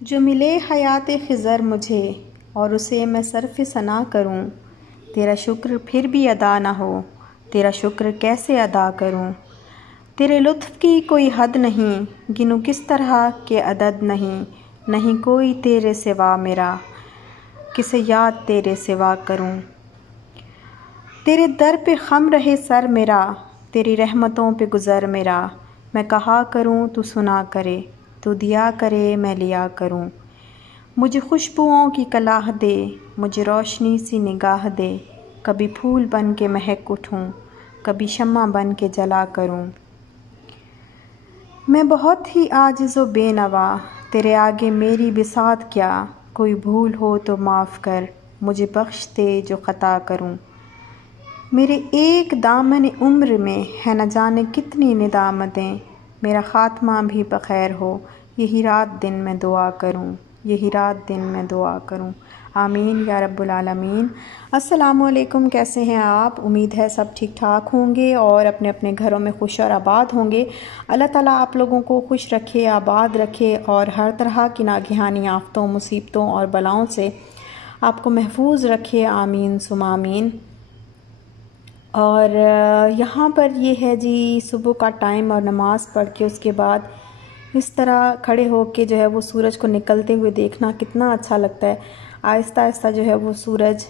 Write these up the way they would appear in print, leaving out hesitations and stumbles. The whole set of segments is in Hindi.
जो मिले हयात खिज़र मुझे और उसे मैं सर्फ़ सना करूं, तेरा शुक्र फिर भी अदा ना हो, तेरा शुक्र कैसे अदा करूं। तेरे लुत्फ़ की कोई हद नहीं, गिनूं किस तरह के अदद नहीं, नहीं कोई तेरे सिवा मेरा, किसे याद तेरे सिवा करूं। तेरे दर पे खम रहे सर मेरा, तेरी रहमतों पे गुज़र मेरा, मैं कहा करूं तू सुना करे, तू दिया करे मैं लिया करूं। मुझे खुशबुओं की कलाह दे, मुझे रोशनी सी निगाह दे, कभी फूल बन के महक उठूं, कभी शम्मा बन के जला करूं। मैं बहुत ही आजिज़ व बेनवा, तेरे आगे मेरी बिसात क्या, कोई भूल हो तो माफ़ कर, मुझे बख्श दे जो ख़ता करूं। मेरे एक दामन उम्र में है न जाने कितनी निदामतें, मेरा ख़ात्मा भी बख़ैर हो, यही रात दिन मैं दुआ करूं, यही रात दिन मैं दुआ करूं। आमीन या रब्बुल आलमीन। अस्सलामुअलैकुम, कैसे हैं आप? उम्मीद है सब ठीक ठाक होंगे और अपने अपने घरों में खुश और आबाद होंगे। अल्लाह ताला आप लोगों को खुश रखे, आबाद रखे और हर तरह की नागहानी आफ़तों, मुसीबतों और बलाओं से आपको महफूज रखे। आमीन सुमा आमीन। और यहाँ पर ये है जी सुबह का टाइम और नमाज़ पढ़ के उसके बाद इस तरह खड़े होके जो है वो सूरज को निकलते हुए देखना कितना अच्छा लगता है। आहिस्ता आहिस्ता जो है वो सूरज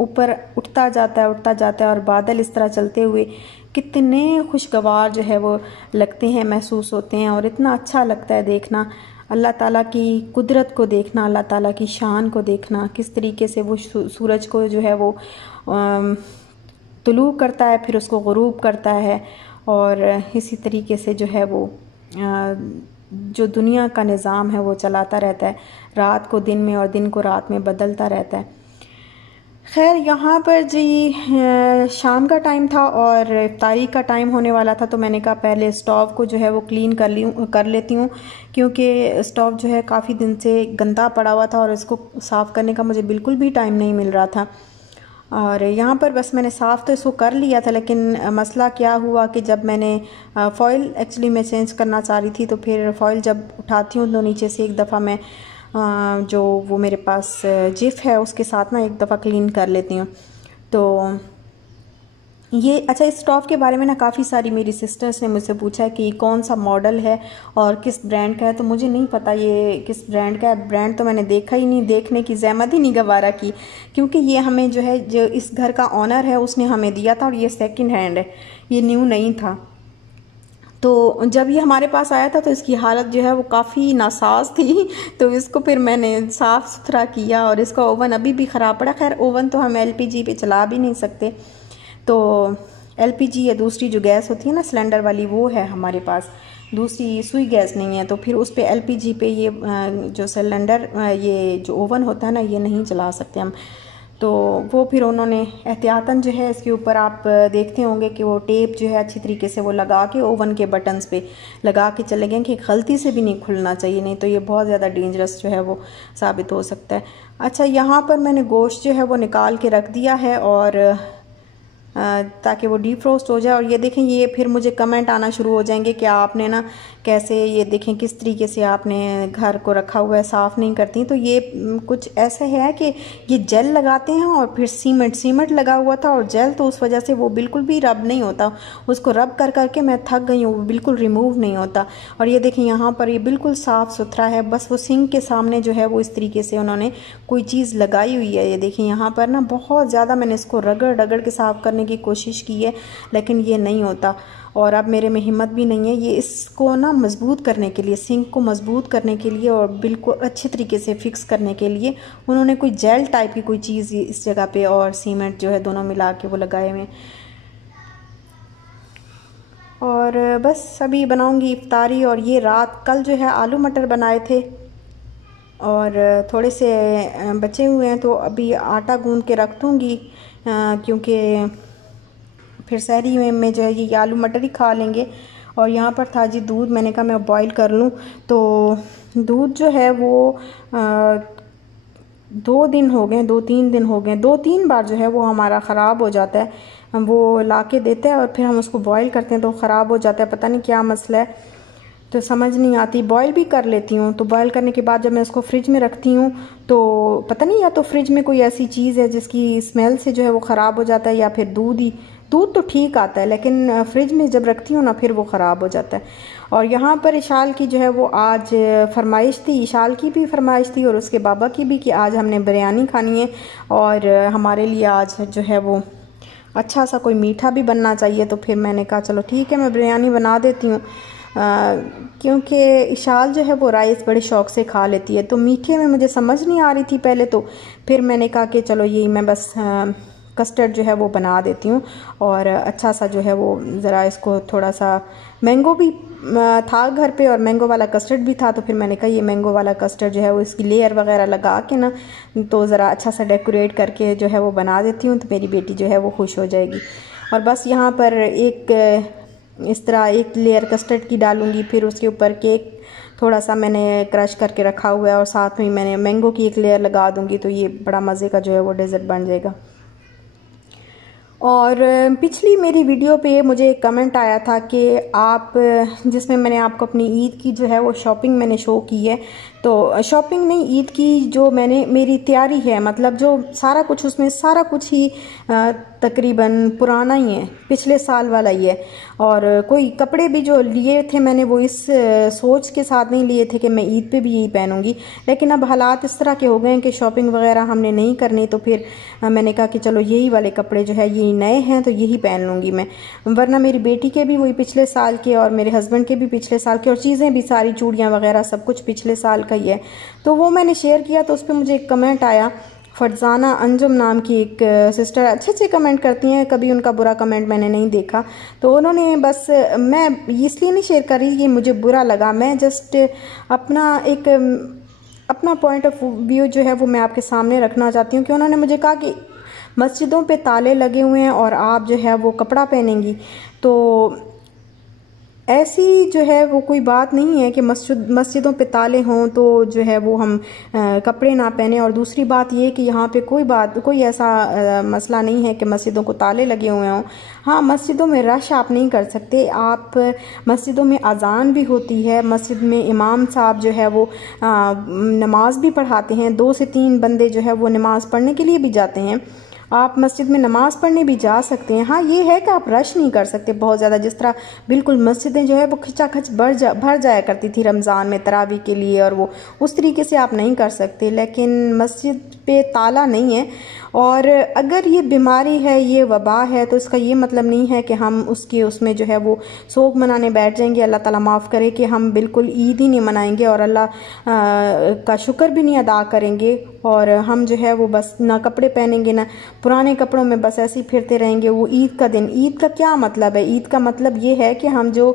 ऊपर उठता जाता है और बादल इस तरह चलते हुए कितने खुशगवार जो है वो लगते हैं, महसूस होते हैं और इतना अच्छा लगता है देखना। अल्लाह ताला की कुदरत को देखना, अल्लाह ताला की शान को देखना, किस तरीके से वो सूरज को जो है वो तुलू करता है, फिर उसको गुरूब करता है और इसी तरीके से जो है वो जो दुनिया का निज़ाम है वो चलाता रहता है, रात को दिन में और दिन को रात में बदलता रहता है। खैर यहाँ पर जी शाम का टाइम था और इफ्तारी का टाइम होने वाला था, तो मैंने कहा पहले स्टोव को जो है वो क्लीन कर लेती हूँ, क्योंकि स्टोव जो है काफ़ी दिन से गंदा पड़ा हुआ था और इसको साफ़ करने का मुझे बिल्कुल भी टाइम नहीं मिल रहा था। और यहाँ पर बस मैंने साफ़ तो इसको कर लिया था, लेकिन मसला क्या हुआ कि जब मैंने फ़ॉइल एक्चुअली मैं चेंज करना चाह रही थी, तो फिर फ़ॉइल जब उठाती हूँ तो नीचे से एक दफ़ा मैं जो वो मेरे पास जिफ है उसके साथ ना एक दफ़ा क्लीन कर लेती हूँ। तो ये अच्छा, इस स्टोव के बारे में ना काफ़ी सारी मेरी सिस्टर्स ने मुझसे पूछा है कि कौन सा मॉडल है और किस ब्रांड का है, तो मुझे नहीं पता ये किस ब्रांड का है। ब्रांड तो मैंने देखा ही नहीं, देखने की ज़हमत ही नहीं गवारा की, क्योंकि ये हमें जो है जो इस घर का ऑनर है उसने हमें दिया था और ये सेकंड हैंड है, ये न्यू नहीं था। तो जब ये हमारे पास आया था तो इसकी हालत जो है वो काफ़ी नासाज थी, तो इसको फिर मैंने साफ़ सुथरा किया और इसका ओवन अभी भी ख़राब पड़ा। खैर ओवन तो हम एलपीजी पे चला भी नहीं सकते, तो एलपीजी या दूसरी जो गैस होती है ना सिलेंडर वाली, वो है हमारे पास, दूसरी सुई गैस नहीं है, तो फिर उस पे एलपीजी पे ये जो सिलेंडर ये जो ओवन होता है ना ये नहीं चला सकते हम। तो वो फिर उन्होंने एहतियातन जो है इसके ऊपर आप देखते होंगे कि वो टेप जो है अच्छी तरीके से वो लगा के ओवन के बटन्स पे लगा के चले गए कि गलती से भी नहीं खुलना चाहिए, नहीं तो ये बहुत ज़्यादा डेंजरस जो है वो साबित हो सकता है। अच्छा, यहाँ पर मैंने गोश्त जो है वो निकाल के रख दिया है और ताकि वो डीफ्रोस्ट हो जाए। और ये देखें, ये फिर मुझे कमेंट आना शुरू हो जाएंगे कि आपने ना कैसे, ये देखें किस तरीके से आपने घर को रखा हुआ है, साफ़ नहीं करती। तो ये कुछ ऐसा है कि ये जेल लगाते हैं और फिर सीमेंट लगा हुआ था और जेल, तो उस वजह से वो बिल्कुल भी रब नहीं होता, उसको रब कर करके मैं थक गई हूँ, वो बिल्कुल रिमूव नहीं होता। और ये देखें यहाँ पर ये बिल्कुल साफ़ सुथरा है, बस वो सिंक के सामने जो है वो इस तरीके से उन्होंने कोई चीज़ लगाई हुई है। ये देखें यहाँ पर ना बहुत ज़्यादा मैंने इसको रगड़ रगड़ के साफ़ करने की कोशिश की है, लेकिन ये नहीं होता और अब मेरे में हिम्मत भी नहीं है। ये इसको ना मज़बूत करने के लिए, सिंक को मज़बूत करने के लिए और बिल्कुल अच्छे तरीके से फिक्स करने के लिए उन्होंने कोई जेल टाइप की कोई चीज़ इस जगह पे और सीमेंट जो है दोनों मिला के वो लगाए हुए। और बस अभी बनाऊंगी इफ्तारी। और ये रात कल जो है आलू मटर बनाए थे और थोड़े से बचे हुए हैं, तो अभी आटा गूंद के रख दूँगी, क्योंकि फिर सहरी में जो है ये आलू मटर ही खा लेंगे। और यहाँ पर था जी दूध, मैंने कहा मैं बॉईल कर लूँ, तो दूध जो है वो 2 दिन हो गए, 2-3 दिन हो गए, 2-3 बार जो है वो हमारा ख़राब हो जाता है। हम वो ला के देते हैं और फिर हम उसको बॉईल करते हैं तो ख़राब हो जाता है, पता नहीं क्या मसला है। तो समझ नहीं आती। बॉयल भी कर लेती हूँ, तो बॉयल करने के बाद जब मैं उसको फ्रिज में रखती हूँ तो पता नहीं, या तो फ्रिज में कोई ऐसी चीज़ है जिसकी स्मेल से जो है वो ख़राब हो जाता है, या फिर दूध तो ठीक आता है, लेकिन फ्रिज में जब रखती हूँ ना फिर वो ख़राब हो जाता है। और यहाँ पर इशाल की जो है वो आज फरमाइश थी, इशाल की भी फरमाइश थी और उसके बाबा की भी, कि आज हमने बिरयानी खानी है और हमारे लिए आज जो है वो अच्छा सा कोई मीठा भी बनना चाहिए। तो फिर मैंने कहा चलो ठीक है, मैं बिरयानी बना देती हूँ, क्योंकि इशाल जो है वो राइस बड़े शौक़ से खा लेती है। तो मीठे में मुझे समझ नहीं आ रही थी पहले, तो फिर मैंने कहा कि चलो यही मैं बस कस्टर्ड जो है वो बना देती हूँ और अच्छा सा जो है वो ज़रा इसको थोड़ा सा, मैंगो भी था घर पे और मैंगो वाला कस्टर्ड भी था, तो फिर मैंने कहा ये मैंगो वाला कस्टर्ड जो है वो इसकी लेयर वगैरह लगा के ना तो ज़रा अच्छा सा डेकोरेट करके जो है वो बना देती हूँ, तो मेरी बेटी जो है वो खुश हो जाएगी। और बस यहाँ पर इस तरह एक लेयर कस्टर्ड की डालूँगी, फिर उसके ऊपर केक थोड़ा सा मैंने क्रश करके रखा हुआ है और साथ में मैंने मैंगो की एक लेयर लगा दूँगी, तो ये बड़ा मज़े का जो है वो डेज़र्ट बन जाएगा। और पिछली मेरी वीडियो पे मुझे एक कमेंट आया था कि आप, जिसमें मैंने आपको अपनी ईद की जो है वो शॉपिंग मैंने शो की है, तो शॉपिंग नहीं, ईद की जो मेरी तैयारी है, मतलब जो सारा कुछ, उसमें सारा कुछ ही तकरीबन पुराना ही है, पिछले साल वाला ही है। और कोई कपड़े भी जो लिए थे मैंने वो इस सोच के साथ नहीं लिए थे कि मैं ईद पे भी यही पहनूंगी, लेकिन अब हालात इस तरह के हो गए हैं कि शॉपिंग वगैरह हमने नहीं करनी, तो फिर मैंने कहा कि चलो यही वाले कपड़े जो है ये नए हैं तो यही पहन लूँगी मैं, वरना मेरी बेटी के भी वही पिछले साल के और मेरे हस्बैंड के भी पिछले साल के, और चीज़ें भी सारी चूड़ियाँ वगैरह सब कुछ पिछले साल का ही है। तो वो मैंने शेयर किया, तो उस पर मुझे एक कमेंट आया, फरजाना अंजुम नाम की एक सिस्टर अच्छे कमेंट करती हैं, कभी उनका बुरा कमेंट मैंने नहीं देखा। तो उन्होंने बस, मैं इसलिए नहीं शेयर कर रही कि मुझे बुरा लगा, मैं जस्ट अपना पॉइंट ऑफ व्यू जो है वो मैं आपके सामने रखना चाहती हूँ कि उन्होंने मुझे कहा कि मस्जिदों पे ताले लगे हुए हैं और आप जो है वो कपड़ा पहनेंगी, तो ऐसी जो है वो कोई बात नहीं है कि मस्जिदों पे ताले हों तो जो है वो हम कपड़े ना पहने। और दूसरी बात ये कि यहाँ पे कोई ऐसा मसला नहीं है कि मस्जिदों को ताले लगे हुए हों। हाँ, मस्जिदों में रश आप नहीं कर सकते, आप मस्जिदों में अजान भी होती है, मस्जिद में इमाम साहब जो है वो नमाज भी पढ़ाते हैं, 2 से 3 बंदे जो है वो नमाज़ पढ़ने के लिए भी जाते हैं, आप मस्जिद में नमाज़ पढ़ने भी जा सकते हैं। हाँ, ये है कि आप रश नहीं कर सकते बहुत ज़्यादा, जिस तरह बिल्कुल मस्जिदें जो है वो खिंचाखच भर जाया करती थी रमज़ान में तरावी के लिए, और वो उस तरीके से आप नहीं कर सकते। लेकिन मस्जिद पे ताला नहीं है, और अगर ये बीमारी है, ये वबा है, तो इसका ये मतलब नहीं है कि हम उसमें जो है वो सोग मनाने बैठ जाएंगे। अल्लाह ताला माफ़ करे कि हम बिल्कुल ईद ही नहीं मनाएंगे और अल्लाह का शुक्र भी नहीं अदा करेंगे, और हम जो है वो बस ना कपड़े पहनेंगे ना पुराने कपड़ों में बस ऐसे ही फिरते रहेंगे। वो ईद का दिन, ईद का क्या मतलब है? ईद का मतलब ये है कि हम जो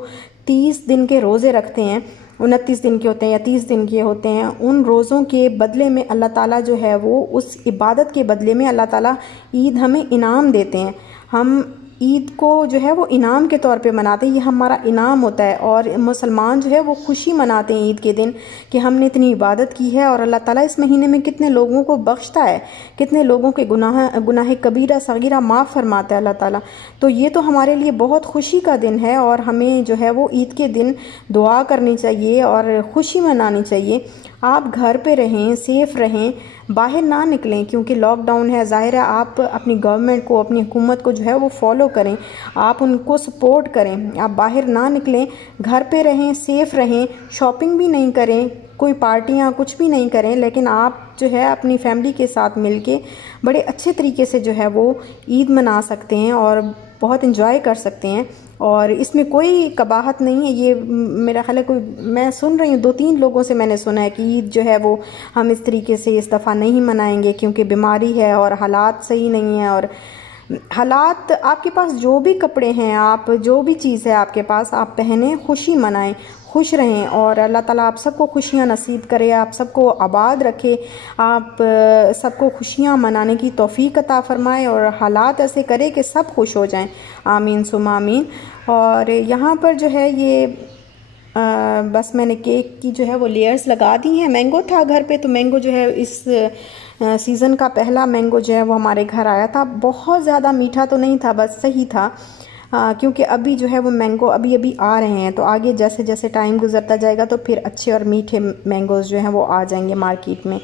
30 दिन के रोज़े रखते हैं, 29 दिन के होते हैं या 30 दिन के होते हैं, उन रोज़ों के बदले में अल्लाह ताला जो है वो उस इबादत के बदले में अल्लाह ताला ईद हमें इनाम देते हैं। हम ईद को जो है वो इनाम के तौर पे मनाते हैं, ये हमारा इनाम होता है। और मुसलमान जो है वो खुशी मनाते हैं ईद के दिन कि हमने इतनी इबादत की है, और अल्लाह ताला इस महीने में कितने लोगों को बख्शता है, कितने लोगों के गुनाह कबीरा सगीरा माफ़ फरमाता है अल्लाह ताला। तो ये तो हमारे लिए बहुत खुशी का दिन है, और हमें जो है वो ईद के दिन दुआ करनी चाहिए और खुशी मनानी चाहिए। आप घर पे रहें, सेफ़ रहें, बाहर ना निकलें, क्योंकि लॉकडाउन है। ज़ाहिर है आप अपनी गवर्नमेंट को, अपनी हुकूमत को जो है वो फॉलो करें, आप उनको सपोर्ट करें, आप बाहर ना निकलें, घर पे रहें, सेफ़ रहें, शॉपिंग भी नहीं करें, कोई पार्टियाँ कुछ भी नहीं करें, लेकिन आप जो है अपनी फैमिली के साथ मिलके बड़े अच्छे तरीके से जो है वो ईद मना सकते हैं और बहुत इंजॉय कर सकते हैं। और इसमें कोई कबाहत नहीं है। ये मेरा ख्याल है, कोई, मैं सुन रही हूँ 2-3 लोगों से मैंने सुना है कि ईद जो है वो हम इस तरीके से इस दफ़ा नहीं मनाएंगे क्योंकि बीमारी है और हालात सही नहीं है। और हालात, आपके पास जो भी कपड़े हैं, आप जो भी चीज़ है आपके पास, आप पहने, खुशी मनाएं, खुश रहें, और अल्लाह ताला आप सबको खुशियाँ नसीब करे, आप सबको आबाद रखे, आप सबको खुशियाँ मनाने की तौफीक अता फ़रमाए और हालात ऐसे करे कि सब खुश हो जाएं। आमीन सुम्मा आमीन। और यहाँ पर जो है ये बस मैंने केक की जो है वो लेयर्स लगा दी हैं। मैंगो था घर पे, तो मैंगो जो है इस सीज़न का पहला मैंगो जो है वो हमारे घर आया था। बहुत ज़्यादा मीठा तो नहीं था, बस सही था। क्योंकि अभी जो है वो मैंगो अभी अभी आ रहे हैं, तो आगे जैसे जैसे टाइम गुजरता जाएगा तो फिर अच्छे और मीठे मैंगोज़ जो हैं वो आ जाएंगे मार्केट में।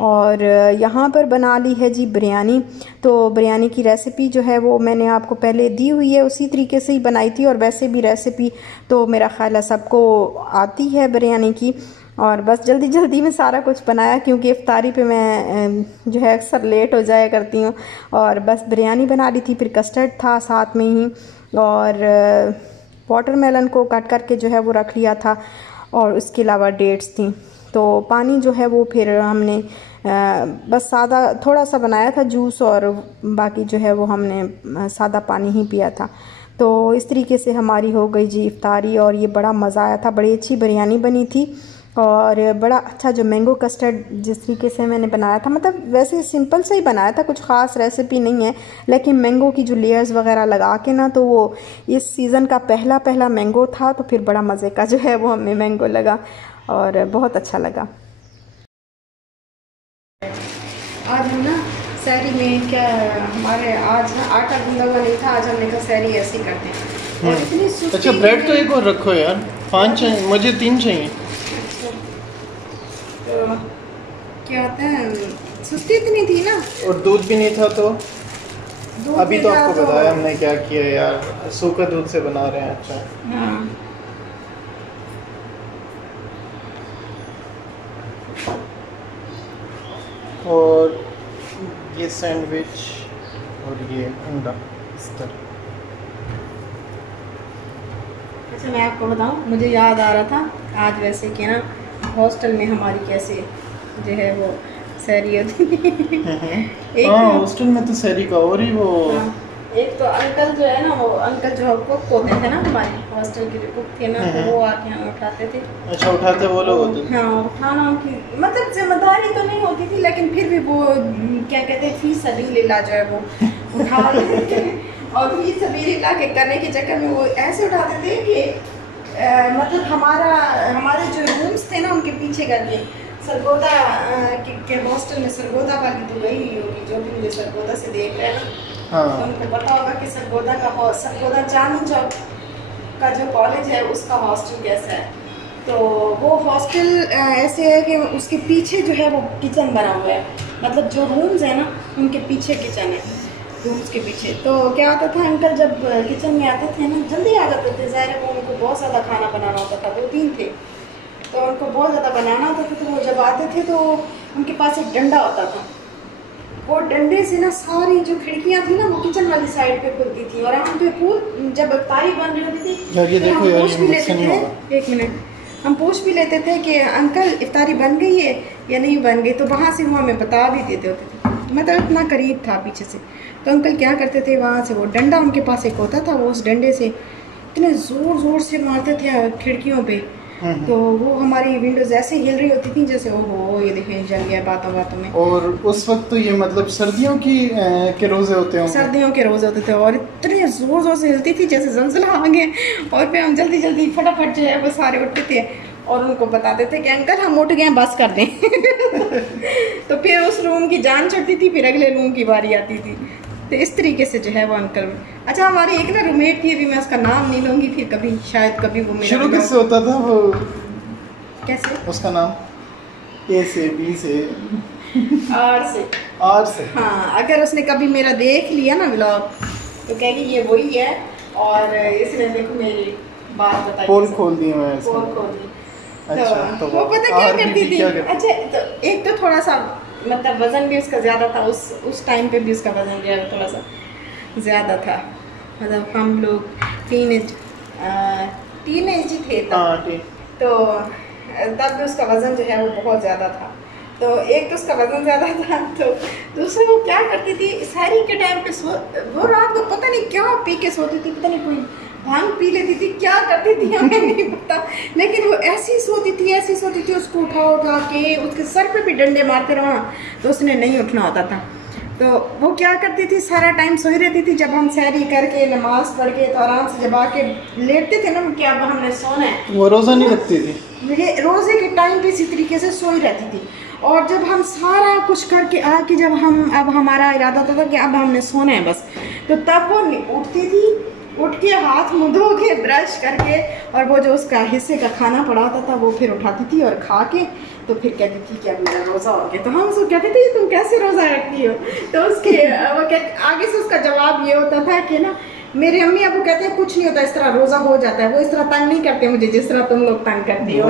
और यहाँ पर बना ली है जी बिरयानी। तो बिरयानी की रेसिपी जो है वो मैंने आपको पहले दी हुई है, उसी तरीके से ही बनाई थी। और वैसे भी रेसिपी तो मेरा ख्याल है सबको आती है बिरयानी की। और बस जल्दी जल्दी में सारा कुछ बनाया, क्योंकि इफ्तारी पे मैं जो है अक्सर लेट हो जाया करती हूँ। और बस बिरयानी बना ली थी, फिर कस्टर्ड था साथ में ही, और वाटरमेलन को कट करके जो है वो रख लिया था, और उसके अलावा डेट्स थी। तो पानी जो है वो फिर हमने बस सादा थोड़ा सा बनाया था जूस, और बाकी जो है वो हमने सादा पानी ही पिया था। तो इस तरीके से हमारी हो गई जी इफ्तारी, और ये बड़ा मज़ा आया था। बड़ी अच्छी बिरयानी बनी थी, और बड़ा अच्छा जो मैंगो कस्टर्ड जिस तरीके से मैंने बनाया था, मतलब वैसे सिंपल से ही बनाया था, कुछ ख़ास रेसिपी नहीं है, लेकिन मैंगो की जो लेयर्स वगैरह लगा के ना, तो वो इस सीज़न का पहला पहला मैंगो था, तो फिर बड़ा मज़े का जो है वो हमें मैंगो लगा, और बहुत अच्छा लगा। आज हम ना सहरी में क्या, हमारे आज आटा गूंदा हुआ नहीं था, आज हमने कहा सहरी ऐसे ही करते हैं। और इतनी सुस्ती। अच्छा ब्रेड तो एक और रखो यार, 5 चाहिए, मुझे 3 चाहिए। तो क्या होता है, सुस्ती इतनी थी ना, और दूध भी नहीं था, तो अभी तो आपको बताया हमने क्या किया यार, सूखा दूध से बना रहे हैं। अच्छा हाँ, और ये सैंडविच और ये अंडा इस तरह। अच्छा मैं आपको बताऊं, मुझे याद आ रहा था आज वैसे कि ना हॉस्टल में हमारी कैसे जो है वो सहरी होती थी। हाँ हॉस्टल में तो सहरी का और ही वो। हाँ, एक तो अंकल जो है ना, वो अंकल जो कुक होते थे ना, हमारे हॉस्टल के जो कुक थे ना, तो वो आके हमें उठाते थे। अच्छा उठाते वो लोग होते थे। हाँ, उठाना उनकी मतलब जिम्मेदारी तो नहीं होती थी, लेकिन फिर भी वो क्या कहते हैं, फीस सबीलिल्लाह जो है वो उठा देते थे। और फीस सबीलिल्लाह के करने के चक्कर में वो ऐसे उठाते थे कि मतलब हमारे जो रूम्स थे ना, उनके पीछे करके सरगोदा के हॉस्टल में, सरगोदा वाली तो गई होगी जो भी मुझे सरगोदा से देख रहे हैं ना, हाँ। तो उनको पता होगा कि सरगोदा चांदनी चौक का जो कॉलेज है उसका हॉस्टल कैसा है। तो वो हॉस्टल ऐसे है कि उसके पीछे जो है वो किचन बना हुआ है, मतलब जो रूम्स है ना उनके पीछे किचन है, रूम्स के पीछे। तो क्या होता था, अंकल जब किचन में आते थे ना, जल्दी आ जाते थे, ज़ाहिर है वो उनको बहुत ज़्यादा खाना बनाना होता था, 2-3 थे, तो उनको बहुत ज़्यादा बनाना होता था। तो वो जब आते थे तो उनके पास एक डंडा होता था, वो डंडे से ना सारी जो खिड़कियाँ थी ना वो किचन वाली साइड पे खुलती थी, और हम पे पूल जब तारी बन रही होती थी यार ये तो देखो हम यार, पूछ भी ये लेते नहीं थे, होगा। 1 मिनट, हम पूछ भी लेते थे कि अंकल इफ्तारी बन गई है या नहीं बन गई, तो वहाँ से वो हमें बता भी देते होते थे, मतलब इतना करीब था पीछे से। तो अंकल क्या करते थे, वहाँ से वो डंडा उनके पास एक होता था, वो उस डंडे से इतने ज़ोर ज़ोर से मारते थे खिड़कियों पे, तो वो हमारी विंडोज ऐसे हिल रही होती थी जैसे ओहो ये देखें जल गया बातों बातों में। और उस वक्त तो ये मतलब सर्दियों के रोज़े होते हैं, सर्दियों के रोज़े होते थे, और इतने ज़ोर ज़ोर से हिलती थी जैसे ज़लज़ला आ गया, और फिर हम जल्दी जल्दी फटाफट जो है वो सारे उठते थे और उनको बताते थे कि अंकल हम उठ गए, बस कर दें। तो फिर उस रूम की जान छुटती थी, फिर अगले रूम की बारी आती थी। तो इस तरीके से जो है वो अंकल। अच्छा हमारी एक ना रूममेट थी, अभी मैं उसका नाम नहीं लूँगी, फिर कभी शायद कभी वो मेरा शुरू किससे होता था वो, कैसे उसका नाम ए से बी से आर से। आर से। हाँ, अगर उसने कभी मेरा देख लिया ना व्लॉग तो कहेगी ये वही है, और इसने देखो मेरी बात बताई, पोल खोल दी मैं, पोल खोल दी। अच्छा तो वो पता क्या करती थी, अच्छा तो एक तो थोड़ा सा मतलब वजन भी उसका ज़्यादा था, उस टाइम पे भी उसका वजन जो है थोड़ा सा ज़्यादा था, मतलब हम लोग टीनेज ही थे तब, तो तब भी उसका वज़न जो है वो बहुत ज़्यादा था। तो एक तो उसका वज़न ज़्यादा था, तो दूसरे वो क्या करती थी, सहरी के टाइम पे वो रात को पता नहीं क्या पी के सोती थी, पता नहीं कोई भांग पी लेती थी, क्या करती थी हमें नहीं पता, लेकिन वो ऐसी सोती थी, उसको उठा के उसके सर पे भी डंडे मारते रहो तो उसने नहीं उठना होता था। तो वो क्या करती थी, सारा टाइम सोई रहती थी। जब हम सहरी करके नमाज पढ़ के तो आराम से जब आके लेटते थे ना कि अब हमने सोना है, वो रोज़ा नहीं रखती थी, रोज़े के टाइम पे इसी तरीके से सोई रहती थी। और जब हम सारा कुछ करके आके जब हम अब हमारा इरादा होता था कि अब हमने सोना है बस, तो तब वो उठती थी, उठ के हाथ मुँह धो के ब्रश करके और वो जो उसका हिस्से का खाना पड़ा होता था वो फिर उठाती थी और खा के तो फिर कहती थी कि अब मेरा रोज़ा हो गया। तो हम उसको कहते थे तुम कैसे रोज़ा रखती हो? तो उसके वो आगे से उसका जवाब ये होता था कि ना मेरे अम्मी अबू कहते हैं कुछ नहीं होता, इस तरह रोज़ा हो जाता है, वो इस तरह तंग नहीं करते मुझे जिस तरह तुम लोग तंग करती हो।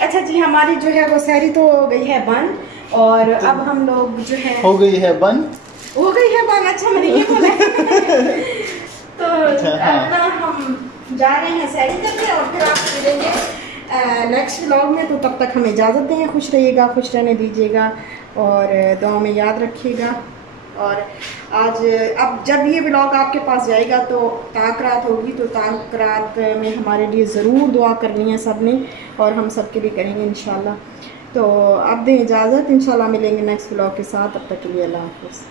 अच्छा जी, हमारी जो है वो सहरी तो हो गई है बंद और अब हम लोग जो है हो गई है बंद। अच्छा मैंने ये बोला। तो अब ना हम जा रहे हैं सहरी करके और फिर आपको मिलेंगे नेक्स्ट व्लॉग में। तो तब तक हमें इजाज़त दें, खुश रहिएगा, खुश रहने दीजिएगा और दुआ में याद रखिएगा। और आज अब जब ये व्लॉग आपके पास जाएगा तो ताकरात होगी, तो ताकरात में हमारे लिए ज़रूर दुआ करनी है सब ने और हम सब के लिए करेंगे इंशाल्लाह। तो अब दें इजाज़त, इंशाल्लाह मिलेंगे नेक्स्ट व्लॉग के साथ। तब तक के लिए अल्लाह हाफ़िज़।